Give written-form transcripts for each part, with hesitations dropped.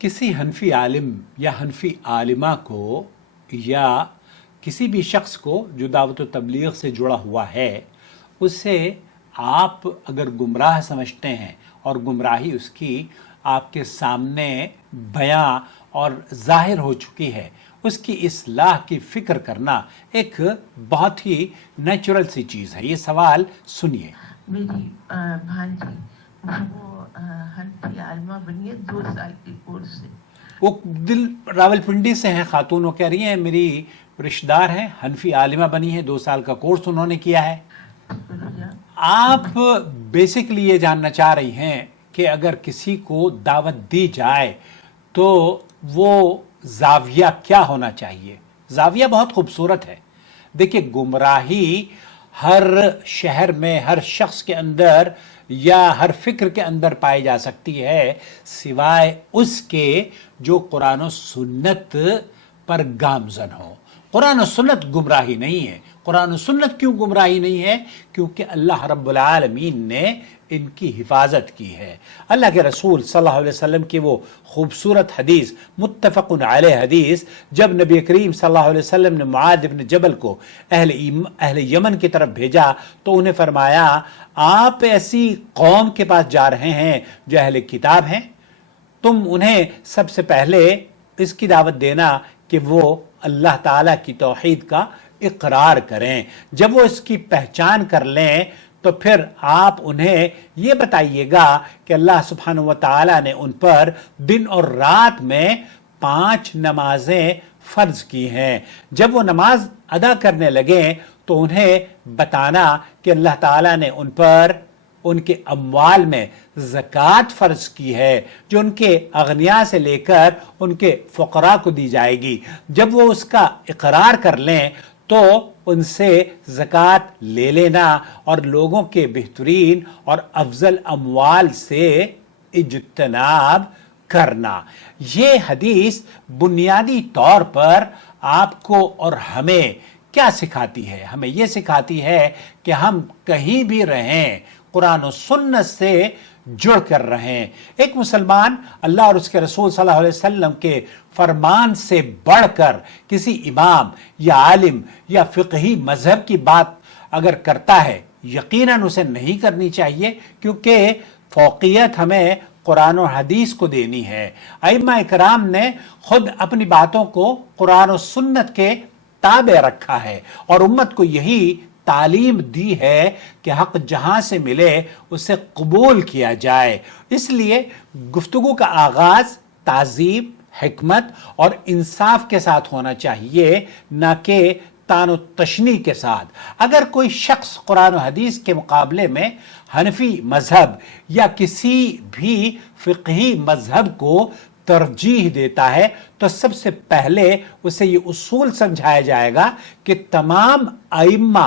किसी हनफी आलिम या हनफी आलिमा को या किसी भी शख्स को जो दावत व तबलीग से जुड़ा हुआ है, उसे आप अगर गुमराह समझते हैं और गुमराही उसकी आपके सामने बयां और जाहिर हो चुकी है, उसकी इस्लाह की फ़िक्र करना एक बहुत ही नेचुरल सी चीज़ है। ये सवाल सुनिए। मेरी भांजी वो हनफी आलिमा बनी है 2 साल की कोर्स से। वो दिल रावलपिंडी से हैं खातून, वो कह रही हैं मेरी रिश्तेदार हैं, हनफी आलिमा बनी है, 2 साल का कोर्स उन्होंने किया है। आप बेसिकली ये जानना चाह रही हैं कि अगर किसी को दावत दी जाए तो वो जाविया क्या होना चाहिए। जाविया बहुत खूबसूरत है। देखिए, गुमराही हर शहर में हर शख्स के अंदर या हर फिक्र के अंदर पाई जा सकती है, सिवाय उसके जो कुरान और सुन्नत पर गामजन हो। कुरान और सुन्नत गुमराही नहीं है। कुरान और सुन्नत क्यों गुमराही नहीं है? क्योंकि अल्लाह रब्बुल आलमीन ने इनकी हिफाजत की है। अल्लाह के रसूल सल्लल्लाहु अलैहि वसल्लम की वो खूबसूरत हदीस, मुत्तफ़क़ुन अलैह हदीस, जब नबी करीम सल्लल्लाहु अलैहि वसल्लम ने मुआद इब्न जबल को अहले यमन की तरफ भेजा तो उन्हें फरमाया, आप ऐसी कौम के पास जा रहे हैं जो अहले किताब हैं, तुम उन्हें सबसे पहले इसकी दावत देना कि वो अल्लाह ताला की तौहीद का इकरार करें। जब वो इसकी पहचान कर लें तो फिर आप उन्हें ये बताइएगा कि अल्लाह सुब्हानहू व तआला ने उन पर दिन और रात में 5 नमाजें फ़र्ज की हैं। जब वो नमाज अदा करने लगें तो उन्हें बताना कि अल्लाह ताला ने उन पर उनके अम्वाल में ज़कात फ़र्ज की है, जो उनके अगनिया से लेकर उनके फ़ुक़रा को दी जाएगी। जब वो उसका इकरार कर लें तो उनसे ज़कात ले लेना और लोगों के बेहतरीन और अफजल अम्वाल से इज्तनाब करना। ये हदीस बुनियादी तौर पर आपको और हमें क्या सिखाती है? हमें ये सिखाती है कि हम कहीं भी रहें कुरान और सुन्नत से जुड़ कर रहें। एक मुसलमान अल्लाह और उसके रसूल सल्लल्लाहु अलैहि वसल्लम के फरमान से बढ़कर किसी इमाम या आलिम या फ़िक़ही मज़हब की बात अगर करता है, यकीनन उसे नहीं करनी चाहिए, क्योंकि फ़ौक़ियत हमें कुरान और हदीस को देनी है। अइम्मा इकराम ने खुद अपनी बातों को कुरान और सुन्नत के ताबे रखा है और उम्मत को यही तालीम दी है कि हक़ जहां से मिले उसे कबूल किया जाए। इसलिए गुफ्तगू का आगाज़ ताज़ीम, हिकमत और इंसाफ के साथ होना चाहिए, न कि तानो तशनी के साथ। अगर कोई शख्स कुरान और हदीस के मुकाबले में हनफी मज़हब या किसी भी फ़िक़ही मज़हब को तरजीह देता है तो सबसे पहले उसे ये उसूल समझाया जाएगा कि तमाम अइम्मा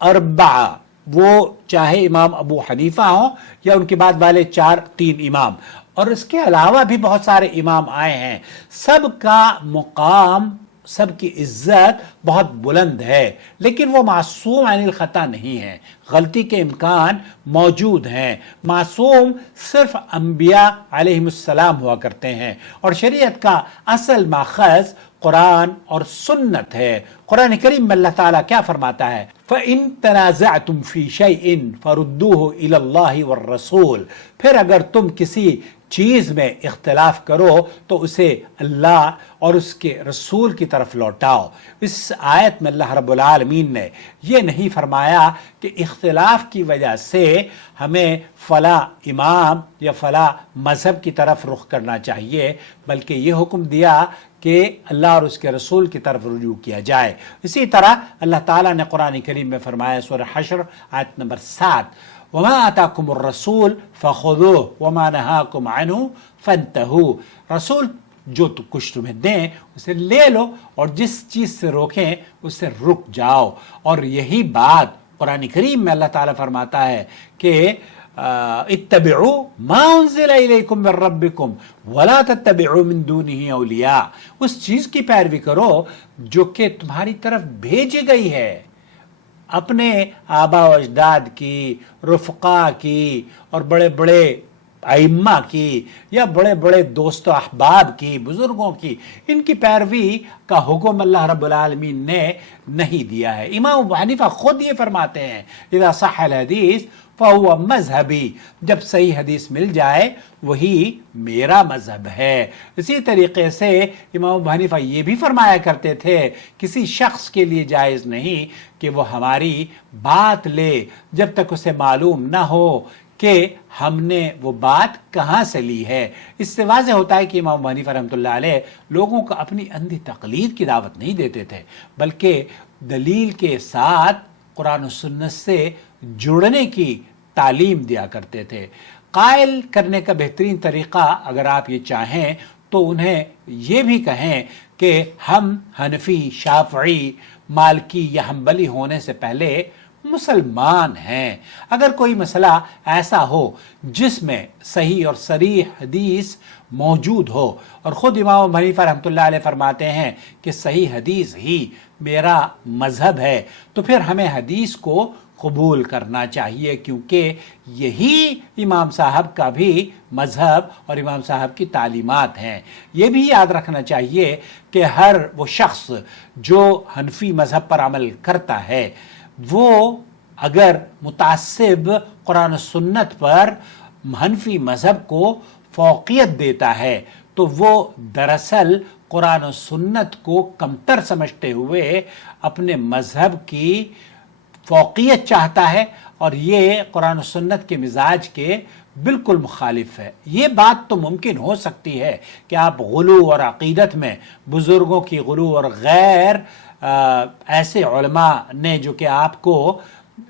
अरबा, वो चाहे इमाम अबू हनीफा हो या उनके बाद वाले 3 इमाम, और इसके अलावा भी बहुत सारे इमाम आए हैं, सबका मुकाम, सबकी इज्जत बहुत बुलंद है, लेकिन वो मासूम अनिल ख़ता नहीं है। गलती के इम्कान मौजूद हैं। मासूम सिर्फ अंबिया अलैहिमुस्सलाम हुआ करते हैं और शरीयत का असल माखज़ कुरान और सुन्नत है। कुरान करीम में अल्लाह ताला क्या फरमाता है? फ़इन तनाज़अतुम फ़ी शैइन फ़रुद्दूहु इलल्लाहि वर्रसूल। फिर अगर तुम किसी चीज़ में इख्तिलाफ करो तो उसे अल्लाह और उसके रसूल की तरफ लौटाओ। इस आयत में अल्लाह रब्बुल आलमीन ने यह नहीं फरमाया कि इख्तिलाफ की वजह से हमें फ़ला इमाम या फ़ला मज़हब की तरफ रुख करना चाहिए, बल्कि ये हुक्म दिया कि अल्लाह और उसके रसूल की तरफ रुजू किया जाए। इसी तरह अल्लाह ताला ने कुरान करीम में फरमाया, सूरह हश्र आयत नंबर 7, वमा आताकुमुर रसूल फ़ख़ुज़ूहु वमा नहाकुम अन्हु फ़ंतहू। रसूल जो कुछ तुम्हें दें उसे ले लो और जिस चीज़ से रोकें उससे रुक जाओ। और यही बात कुरान करीम में अल्लाह ताला फरमाता है कि इत्तबिउ मा उन्ज़िला इलैकुम मिन रब्बिकुम वला तत्तबिउ मिन दूनिही औलिया। उस चीज़ की पैरवी करो जो कि तुम्हारी तरफ भेजी गई है, अपने आबा व अजदाद की, रुफ़क़ा की और बड़े बड़े अइम्मा की या बड़े बड़े दोस्तों अहबाब की, बुजुर्गों की, इनकी पैरवी का हुक्म अल्लाह रब्बुल आलमीन ने नहीं दिया है। इमाम अबू हनीफा खुद ये फरमाते हैं, इज़ा सह्हल हदीस फ़हुवा मज़हबी, जब सही हदीस मिल जाए वही मेरा मज़हब है। इसी तरीके से इमाम अबू हनीफा ये भी फरमाया करते थे, किसी शख्स के लिए जायज़ नहीं कि वो हमारी बात ले जब तक उसे मालूम ना हो कि हमने वो बात कहाँ से ली है। इससे वाज़ेह होता है कि इमाम अबू हनीफा रहमतुल्लाह अलैह लोगों को अपनी अंधी तक़लीद की दावत नहीं देते थे, बल्कि दलील के साथ कुरान और सुन्नत से जुड़ने की तालीम दिया करते थे। कायल करने का बेहतरीन तरीक़ा अगर आप ये चाहें तो उन्हें ये भी कहें कि हम हनफी, शाफ़ई, मालकी या हम्बली होने से पहले मुसलमान हैं। अगर कोई मसला ऐसा हो जिसमें सही और सरीह हदीस मौजूद हो और ख़ुद इमाम अबू हनीफा रहमतुल्लाह अलैह फरमाते हैं कि सही हदीस ही मेरा मज़हब है, तो फिर हमें हदीस को कबूल करना चाहिए, क्योंकि यही इमाम साहब का भी मज़हब और इमाम साहब की तालीमात हैं। ये भी याद रखना चाहिए कि हर वो शख्स जो हनफी मज़हब पर अमल करता है वो अगर मुतासिब कुरान सुन्नत पर हनफी मज़हब को फ़ौक़ियत देता है तो वो दरअसल कुरान और सुन्नत को कमतर समझते हुए अपने मज़हब की फ़ौक़ियत चाहता है, और ये कुरान और सुन्नत के मिजाज के बिल्कुल मुखालिफ है। ये बात तो मुमकिन हो सकती है कि आप गुलू और अक़ीदत में बुज़ुर्गों की गुलू और गैर ऐसे उलमा ने जो कि आपको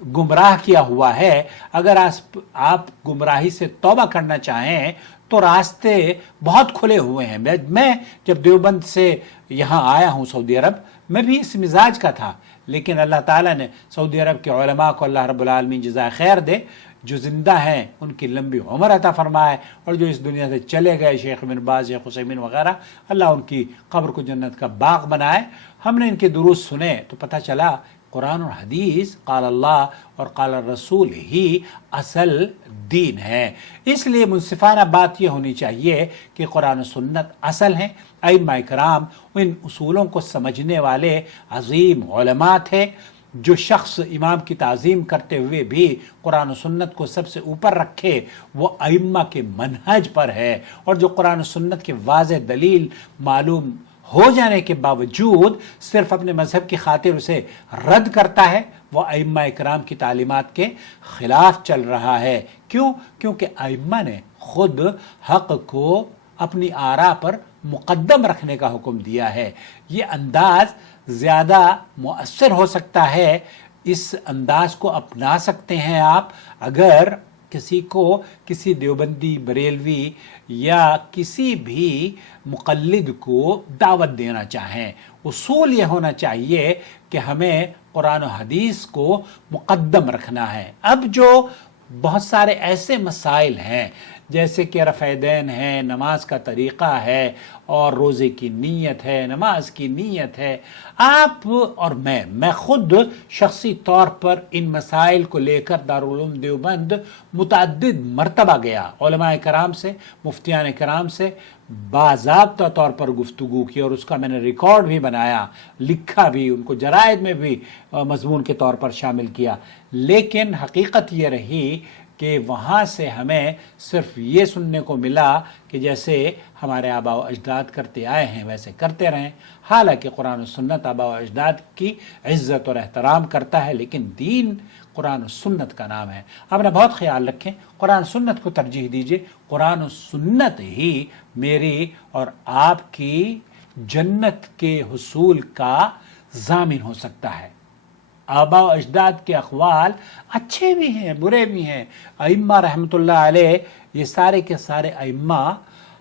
गुमराह किया हुआ है, अगर आप गुमराही से तौबा करना चाहें तो रास्ते बहुत खुले हुए हैं। मैं जब देवबंद से यहाँ आया हूँ सऊदी अरब, मैं भी इस मिजाज का था, लेकिन अल्लाह ताला ने सऊदी अरब के उलमा को अल्लाह रब्बुल आलमीन जज़ाए खैर दे, जो ज़िंदा हैं उनकी लंबी उम्र अता फरमाए, और जो इस दुनिया से चले गए शेख बिन बाज़, शेख हुसैमीन वगैरह, अल्लाह उनकी कब्र को जन्नत का बाग बनाए। हमने इनके दुरूस सुने तो पता चला कुरान और हदीस, क़ाल अल्लाह और क़ाल रसूल ही असल दीन है। इसलिए मुनसिफाना बात यह होनी चाहिए कि कुरान और सुन्नत असल हैं। अइम्मा इकराम इन उसूलों को समझने वाले अजीम उलमा थे। जो शख्स इमाम की ताज़ीम करते हुए भी कुरान और सुन्नत को सबसे ऊपर रखे वो अइम्मा के मनहज पर है, और जो कुरान और सुन्नत के वाज़ेह दलील मालूम हो जाने के बावजूद सिर्फ अपने मज़हब की खातिर उसे रद्द करता है, वह अइम्मा इकराम की तालीमात के ख़िलाफ़ चल रहा है। क्यों? क्योंकि अइम्मा ने ख़ुद हक़ को अपनी आरा पर मुक़द्दम रखने का हुक्म दिया है। ये अंदाज़ ज़्यादा मुअस्सर हो सकता है, इस अंदाज़ को अपना सकते हैं आप अगर किसी को किसी देवबंदी, बरेलवी या किसी भी मुक़ल्लिद को दावत देना चाहें। उसूल ये होना चाहिए कि हमें कुरान और हदीस को मुक़द्दम रखना है। अब जो बहुत सारे ऐसे मसाइल हैं जैसे कि रफ़ैदैन है, नमाज का तरीक़ा है, और रोज़े की नीयत है, नमाज की नीयत है, आप और मैं खुद शख्सी तौर पर इन मसाइल को लेकर दारुल उलूम देवबंद मुतअद्दिद मरतबा गया, उलमाए कराम से, मुफ्तियान कराम से बाज़ाब्ता तौर पर गुफ्तगू की, और उसका मैंने रिकॉर्ड भी बनाया, लिखा भी, उनको जराइद में भी मज़मून के तौर पर शामिल किया। लेकिन हकीकत ये रही कि वहाँ से हमें सिर्फ ये सुनने को मिला कि जैसे हमारे आबा व अजदाद करते आए हैं वैसे करते रहें। हालांकि कुरान और सुन्नत आबा व अजदाद की इज़्ज़त और एहतराम करता है, लेकिन दीन कुरान और सुन्नत का नाम है। अपना बहुत ख्याल रखें, कुरान सुन्नत को तरजीह दीजिए। कुरान और सुन्नत ही मेरी और आपकी जन्नत के हुसूल का ज़ामिन हो सकता है। आबा व अजदाद के अक़वाल अच्छे भी हैं, बुरे भी हैं। अइम्मा रहमतुल्लाह अलैह, ये सारे के सारे अइम्मा,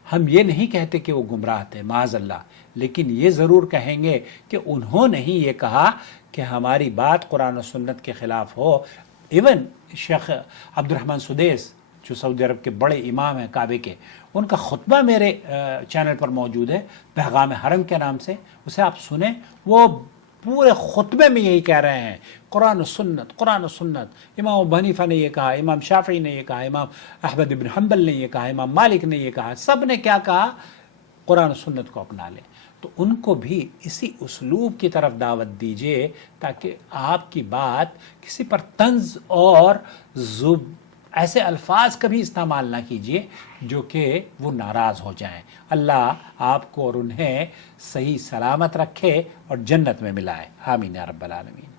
हम ये नहीं कहते कि वो गुमराह थे माज़अल्लाह, लेकिन ये ज़रूर कहेंगे कि उन्होंने ही ये कहा कि हमारी बात कुरान और सुन्नत के ख़िलाफ़ हो। इवन शेख अब्दुर्रहमान सुदैस जो सऊदी अरब के बड़े इमाम हैं काबे के, उनका खुतबा मेरे चैनल पर मौजूद है, पैगाम हरम के नाम से, उसे आप सुने। वो پورے خطبے میں یہی کہہ رہے ہیں، قرآن و سنت، قرآن و سنت۔ امام ابو حنیفہ نے یہ کہا، امام شافعی نے یہ کہا، امام احمد بن حنبل نے یہ کہا، امام مالک نے یہ کہا، سب نے کیا کہا؟ قرآن و سنت کو اپنا لیں۔ تو ان کو بھی اسی اسلوب کی طرف دعوت دیجئے تاکہ آپ کی بات کسی پر طنز اور ایسے الفاظ کبھی استعمال نہ کیجئے جو کہ وہ ناراض ہو جائیں۔ اللہ آپ کو اور انہیں صحیح سلامت رکھے اور جنت میں ملائے، آمین یا رب العالمین۔